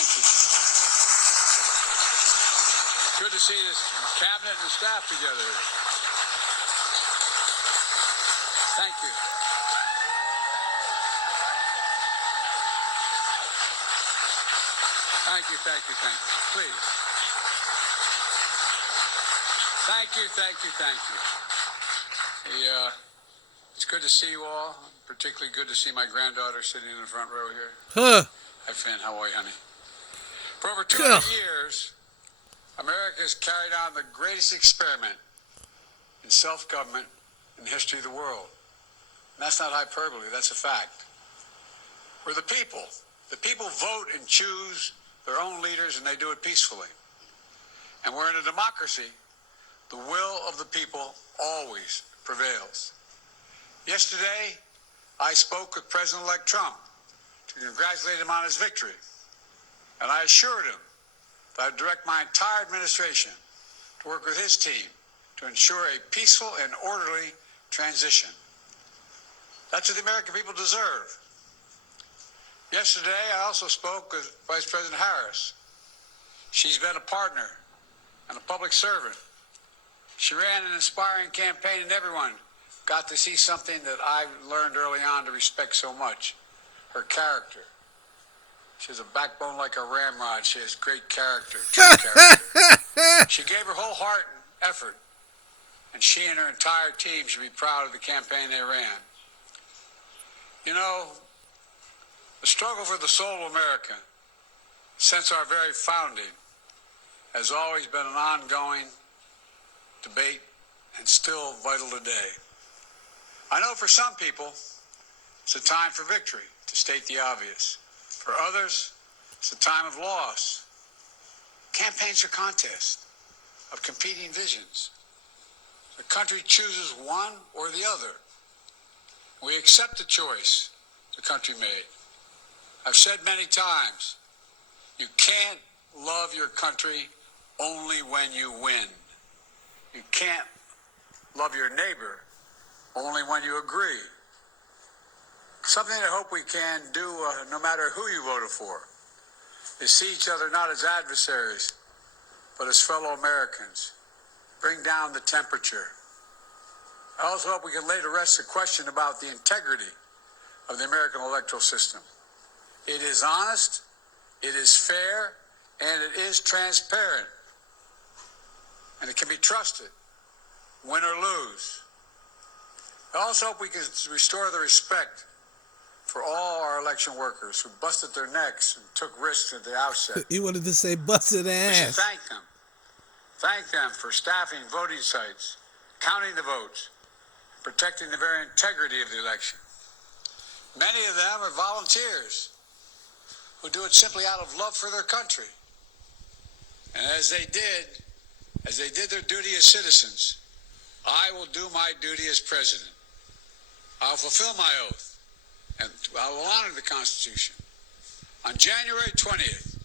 Thank you. Good to see this cabinet and staff together here. Thank you. Thank you, thank you, thank you. Please. Thank you, thank you, thank you. It's good to see you all. Particularly good to see my granddaughter sitting in the front row here. Huh. Hi, Finn. How are you, honey? For over 200 years, America has carried on the greatest experiment in self-government in the history of the world. And that's not hyperbole. That's a fact. We're the people. The people vote and choose their own leaders, and they do it peacefully. And we're in a democracy. The will of the people always prevails. Yesterday, I spoke with President-elect Trump to congratulate him on his victory. And I assured him that I'd direct my entire administration to work with his team to ensure a peaceful and orderly transition. That's what the American people deserve. Yesterday, I also spoke with Vice President Harris. She's been a partner and a public servant. She ran an inspiring campaign, and everyone got to see something that I learned early on to respect so much, her character. She has a backbone like a ramrod. She has great character, true character. She gave her whole heart and effort, and she and her entire team should be proud of the campaign they ran. You know, the struggle for the soul of America, since our very founding, has always been an ongoing debate and still vital today. I know for some people, it's a time for victory, to state the obvious. For others, it's a time of loss. Campaigns are contests of competing visions. The country chooses one or the other. We accept the choice the country made. I've said many times, you can't love your country only when you win. You can't love your neighbor only when you agree. Something I hope we can do, no matter who you voted for, is see each other not as adversaries, but as fellow Americans. Bring down the temperature. I also hope we can lay to rest the question about the integrity of the American electoral system. It is honest, it is fair, and it is transparent. And it can be trusted, win or lose. I also hope we can restore the respect for all our election workers who busted their necks and took risks at the outset. You wanted to say busted ass. We should thank them. Thank them for staffing voting sites, counting the votes, protecting the very integrity of the election. Many of them are volunteers who do it simply out of love for their country. And as they did their duty as citizens, I will do my duty as president. I'll fulfill my oath, and I will honor the Constitution. On January 20th,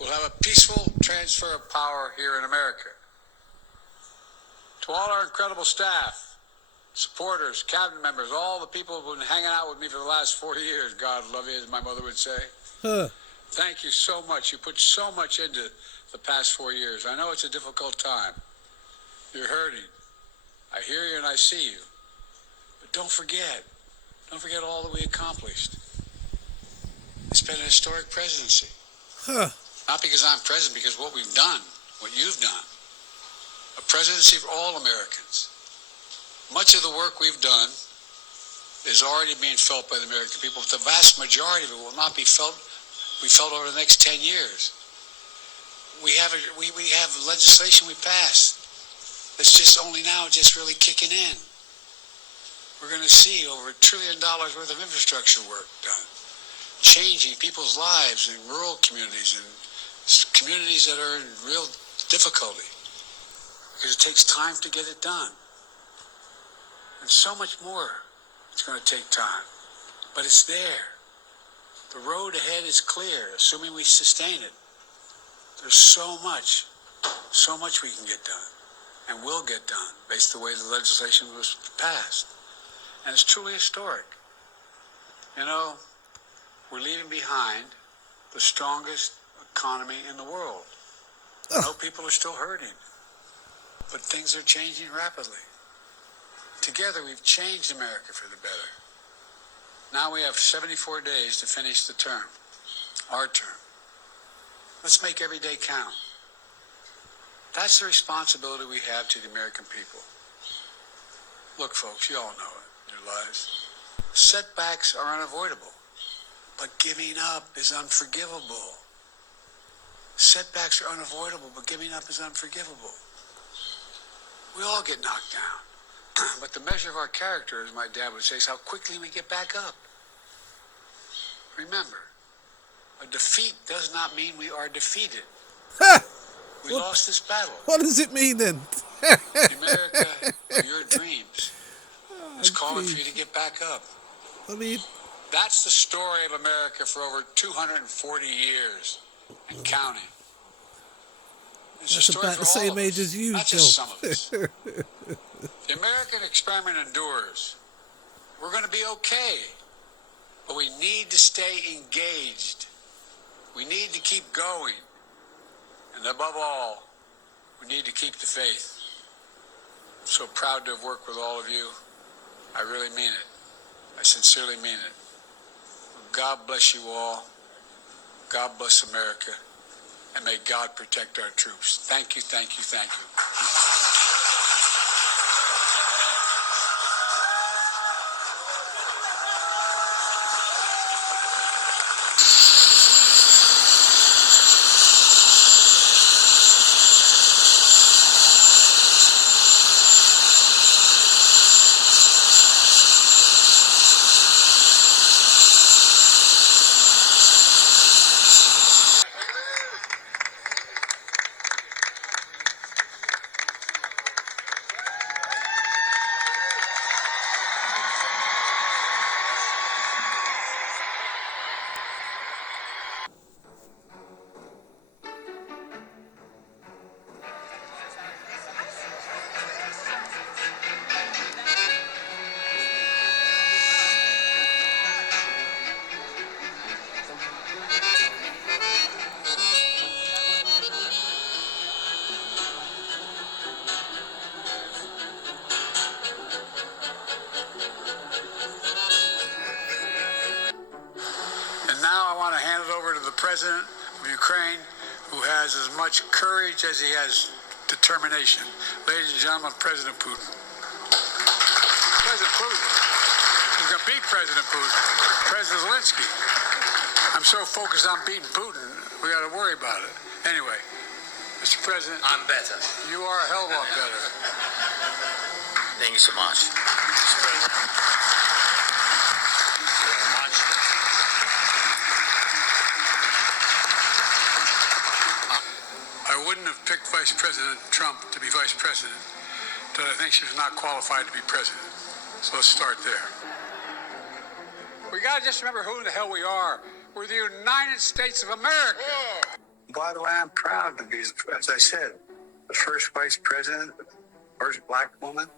we'll have a peaceful transfer of power here in America. To all our incredible staff, supporters, cabinet members, all the people who've been hanging out with me for the last 4 years, God love you, as my mother would say. Thank you so much. You put so much into the past 4 years. I know it's a difficult time. You're hurting. I hear you and I see you. But don't forget all that we accomplished. It's been an historic presidency. Not because I'm president, because what we've done, what you've done. A presidency for all Americans. Much of the work we've done is already being felt by the American people, but the vast majority of it will not be felt over the next 10 years. We have legislation we passed that's just only now just really kicking in. We're going to see over $1 trillion worth of infrastructure work done, changing people's lives in rural communities and communities that are in real difficulty, because it takes time to get it done. And so much more it's going to take time, but it's there. The road ahead is clear, assuming we sustain it. There's so much we can get done and will get done based on the way the legislation was passed. And it's truly historic. You know, we're leaving behind the strongest economy in the world. I know people are still hurting, but things are changing rapidly. Together, we've changed America for the better. Now we have 74 days to finish the term, our term. Let's make every day count. That's the responsibility we have to the American people. Look, folks, you all know it in your lives. Setbacks are unavoidable, but giving up is unforgivable. Setbacks are unavoidable, but giving up is unforgivable. We all get knocked down. But the measure of our character, as my dad would say, is how quickly we get back up. Remember, a defeat does not mean we are defeated. We lost this battle. What does it mean then? America, your dreams, is calling for you to get back up. I mean, that's the story of America for over 240 years and counting. That's about the same age as you, not Joe. just some of us. The American experiment endures. We're going to be okay, but we need to stay engaged. We need to keep going. And above all, we need to keep the faith. I'm so proud to have worked with all of you. I really mean it. I sincerely mean it. God bless you all. God bless America. And may God protect our troops. Thank you, thank you, thank you. President of Ukraine, who has as much courage as he has determination. Ladies and gentlemen, President Putin. President Putin. He's going to beat President Putin. President Zelensky. I'm so focused on beating Putin, we got to worry about it. Anyway, Mr. President. I'm better. You are a hell of a lot better. Thank you so much. Mr. President. Thank you very much. I wouldn't have picked Vice President Trump to be Vice President, but I think she was not qualified to be President. So let's start there. We got to just remember who the hell we are. We're the United States of America. By the way, I'm proud to be, as I said, the first Vice President, first black woman,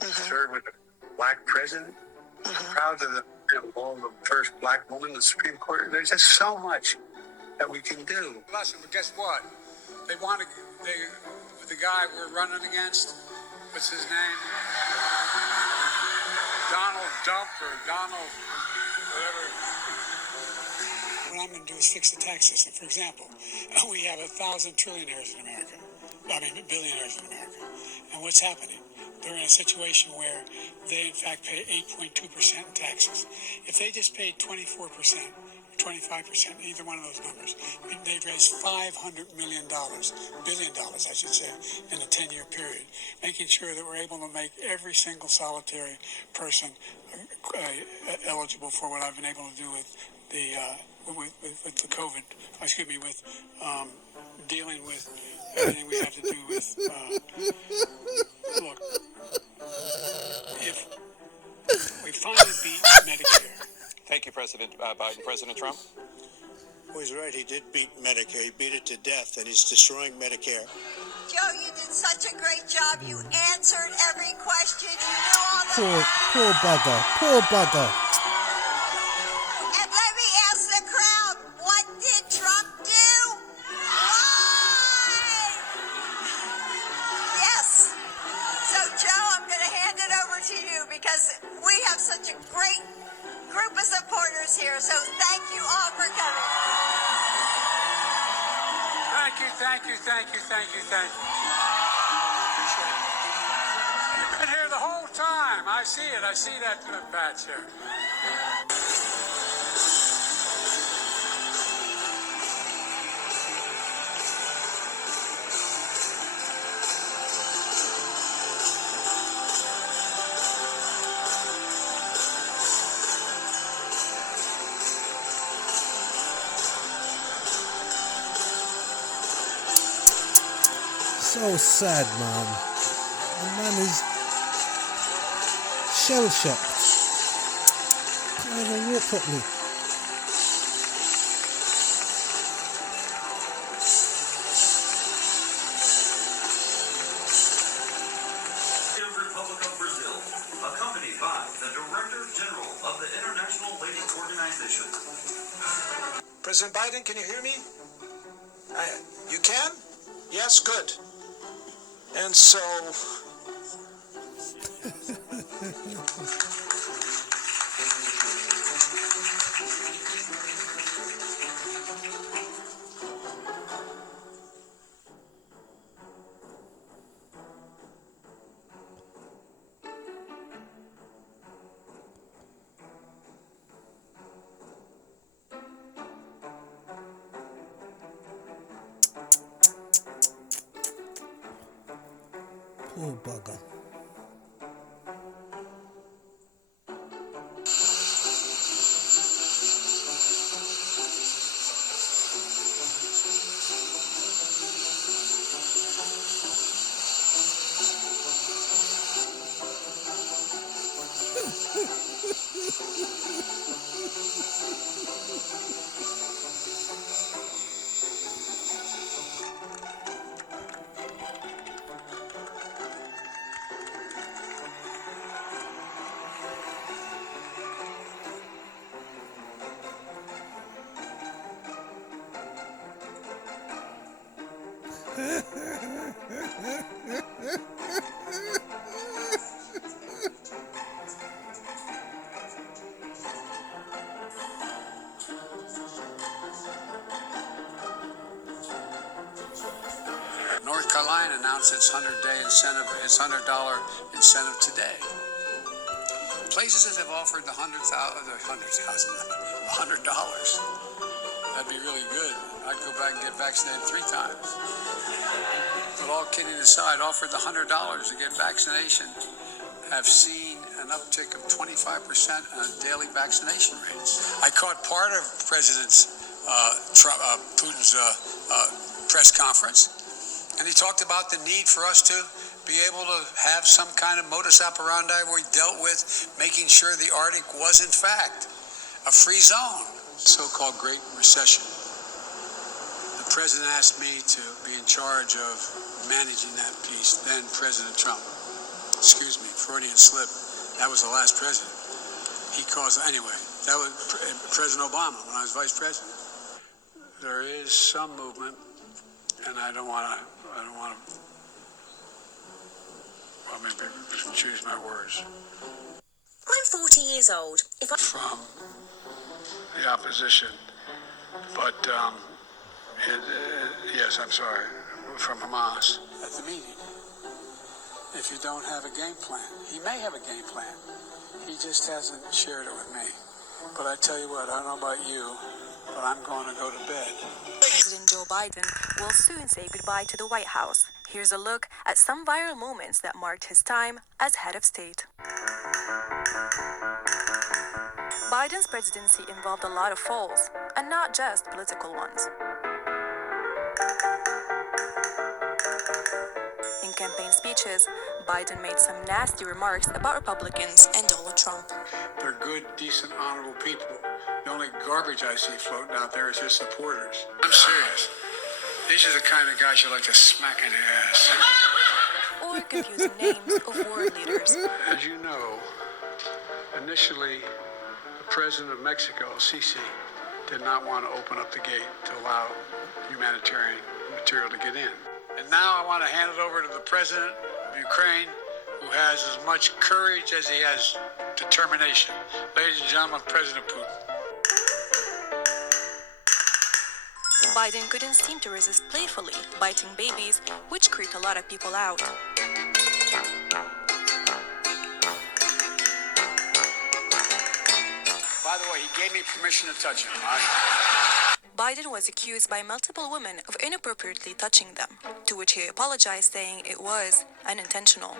served with a black president. I'm proud to the first black woman in the Supreme Court. There's just so much that we can do. Listen, but guess what? They want to, the guy we're running against, what's his name? Donald Dump or Donald, whatever. What I'm going to do is fix the tax system. For example, we have 1,000 trillionaires in America. Billionaires in America. And what's happening? They're in a situation where they, in fact, pay 8.2% in taxes. If they just paid 24%, 25%, either one of those numbers, they'd raise $500 million, billion dollars, I should say, in a 10-year period, making sure that we're able to make every single solitary person eligible for what I've been able to do with the with the COVID, with dealing with everything we have to do with. Look, if we finally beat Medicare. Thank you, President Biden. President Trump? Well, he's right. He did beat Medicare. He beat it to death, and he's destroying Medicare. Joe, you did such a great job. You answered every question. You knew all the Poor bugger. Poor bugger. And let me ask the crowd, what did Trump do? Thank you all for coming. Thank you, thank you, thank you, thank you, thank you. You've been here the whole time. I see it. I see that patch there. So sad, man. The man is shell shocked. Can't even walk properly. Republic of Brazil, accompanied by the Director General of the International Ladies Organization. President Biden, can you hear me? You can? Yes, good. And so, Poor bugger. North Carolina announced its 100-day incentive, its $100 incentive today. Places that have offered the $100,000, $100. That'd be really good. I'd go back and get vaccinated 3 times. But all kidding aside, offered the $100 to get vaccination have seen an uptick of 25% on daily vaccination rates. I caught part of President Putin's press conference. And he talked about the need for us to be able to have some kind of modus operandi where we dealt with making sure the Arctic was, in fact, a free zone. So-called Great Recession. The president asked me to be in charge of managing that piece. Then President Trump. Excuse me, Freudian slip. That was the last president. He caused, anyway, that was President Obama when I was vice president. There is some movement, and I don't want to, well, maybe choose my words. I'm 40 years old. From the opposition, but yes, I'm sorry, from Hamas at the meeting. If you don't have a game plan, he may have a game plan. He just hasn't shared it with me. But I tell you what, I don't know about you, but I'm going to go to bed. President Joe Biden will soon say goodbye to the White House. Here's a look at some viral moments that marked his time as head of state. Biden's presidency involved a lot of falls, and not just political ones. In campaign speeches, Biden made some nasty remarks about Republicans and Donald Trump. They're good, decent, honorable people. The only garbage I see floating out there is his supporters. I'm serious. These are the kind of guys you like to smack in the ass. Or confusing names of world leaders. As you know, initially, the president of Mexico, Sisi, did not want to open up the gate to allow humanitarian material to get in. And now I want to hand it over to the president of Ukraine, who has as much courage as he has determination. Ladies and gentlemen, President Putin. Biden couldn't seem to resist playfully biting babies, which creeped a lot of people out. By the way, he gave me permission to touch him. Biden was accused by multiple women of inappropriately touching them, to which he apologized, saying it was unintentional.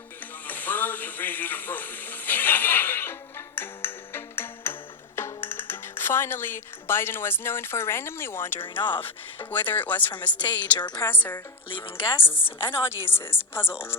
Finally, Biden was known for randomly wandering off, whether it was from a stage or presser, leaving guests and audiences puzzled.